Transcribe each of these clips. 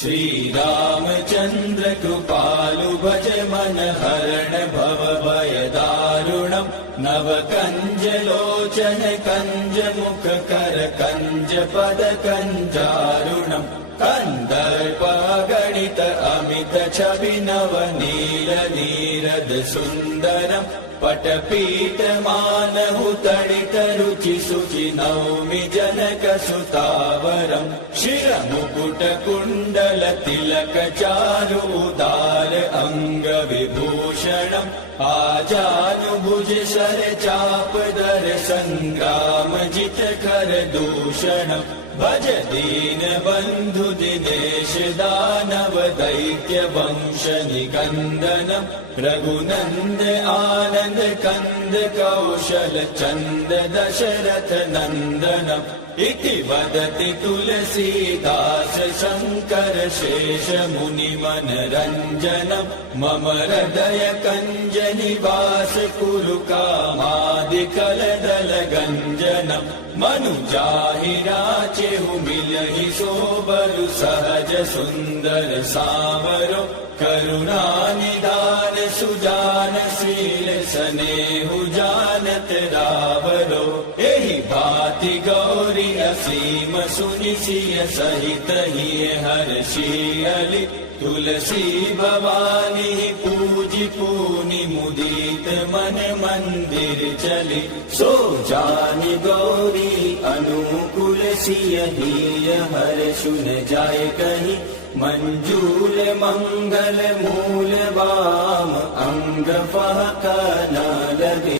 श्रीरामचन्द्र कृपालु भज मन हरण भव भय दारुणम् नव कंज लोचन कंज मुख कर कंज पद कंजारुणम् कंदर्प गणित अमित छवि नव नील नीरद सुन्दरम् पटपीठ मानहु तडित रुचि शुचि नौमि जनक सुतावरम् शिर मुकुट कुण्डल तिलक चारु उदार अंग विभूषणम् आजानुभुज शर चाप दर संग्राम जित कर दूषणम् भज दीन बंधु दिनेश दानव दैत्य वंश निकंदनम् रघुनंद आनंद कंद कौशल चंद दशरथ नंदनम् इति वदति तुलसीदास शंकर शेष मुनि मन रंजनम् मम हृदय कंज निवास कुरु कामादि कलदल गंजनम् मनु जाहि राचेहु मिलहि सोबरु सहज सुंदर सावरो करुणा निदान सुजान शील स्नेहु जानत रावरो एहि भाति गौरी असीम सुनि सिय सहित हिय हर्षियलि तुलसी भवानी पूजि पूनि मुदित मन मंदिर चली सो जानि गौरी अनुकूल सिय हिय हर्षुन जाय कहि मंजूल मंगल मूल वाम अंग फहक न लगे।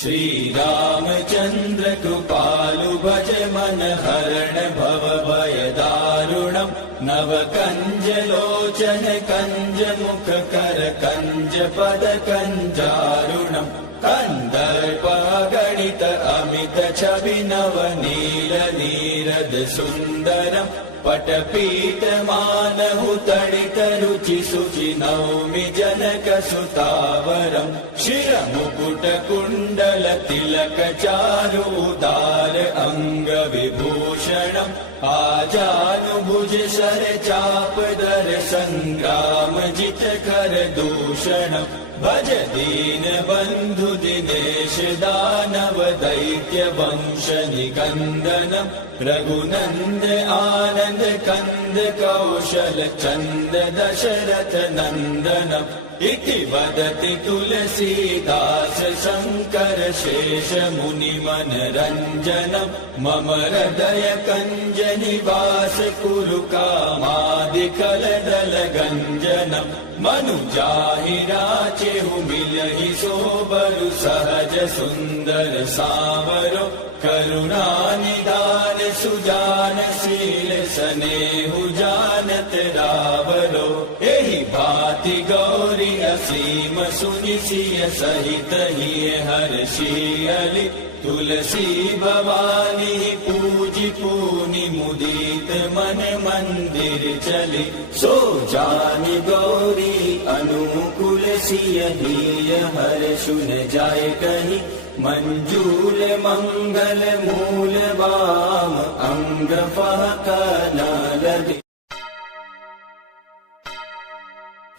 श्रीरामचन्द्र कृपालु भज मन हरण भव भय दारुणम् नव कंज लोचन कंज मुख कर कंज पद कंजारुणम् कंदर्प गणित अमित छवि नव नील नीरद सुन्दरम् पटपीठ मानहु तडित रुचि शुचि नौमि जनक सुतावरम् शिर मुकुट कुण्डल तिलक चारु उदार अंग विभूषणम् आजानुभुज शर चाप दर संग्राम जित कर दूषणम् भज दीन बंधु दिनेश दानव दैत्य वंश निकंदनम् रघुनंद आनंद कंद कौशल चंद दशरथ नंदनम् इति वदति तुलसीदास शंकर शेष मुनि मन रंजनम् मम हृदय कंज निवास कुरु कामादि कलदल गंजनम् मनु जाहि राचेहु मिलहि सोबरु सहज सुंदर सावरो करुणा निदान सुजान शील स्नेहु जानत रावरो एहि भाति गौरी असीम सुनि सिय सहित हिय हर्षियलि तुलसी भवानी पूजि पूनि मुदित मन मंदिर चली सो जानि गौरी अनुकूल सिय हिय हर्षुन जाय कहि मंजूल मंगल मूल वाम अंग फहक न लगे।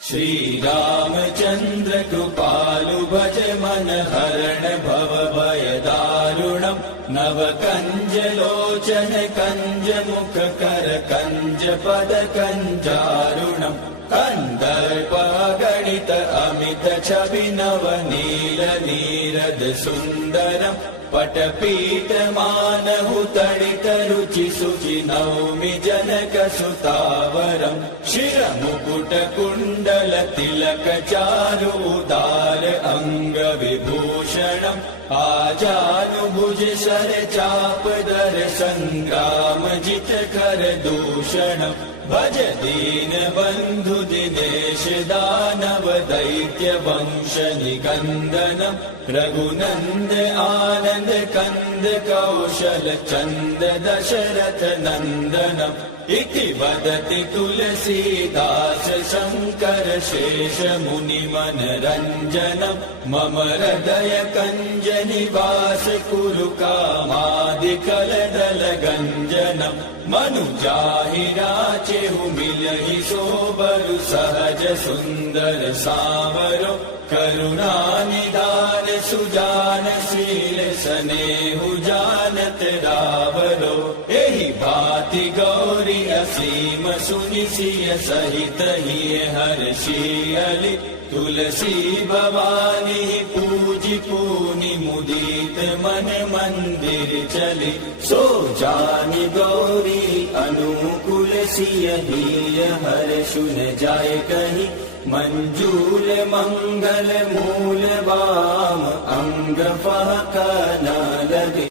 श्रीरामचन्द्र कृपालु भज मन हरण भव भय दारुणम् नव कंज लोचन कंज मुख कर कंज पद कंजारुणम् कंदर्प गणित अमित छवि नव नील नीरद सुन्दरम् पटपीठ मानहु तडित रुचि शुचि नौमि जनक सुतावरम् शिर मुकुट कुण्डल तिलक चारु उदार अंग विभूषणम् आजानुभुज शर चाप दर संग्राम जित कर दूषणम् भज दीन बंधु दिनेश दानव दैत्य वंश निकंदनम् रघुनंद आनंद कंद कौशल चंद दशरथ नंदनम् इति वदति तुलसीदास शंकर शेष मुनि मन रंजनम् मम हृदय कंज निवास कुरु कामादि कलद सकल गंजनम मनु जाहिरा चेहु मिलहि सोबरु सहज सुंदर सावरो करुणा निदान सुजान शील स्नेहु जानत रावरो एहि भांति गौरी असीम सुनि सिय सहित ही हर्षियलि तुलसी भवानी पूजि पूनि मुदित मन मंदिर चली सो जानि गौरी अनुकूल सिय हर सुन जाय कही मंजूल मंगल मूल वाम अंग फहक न लगे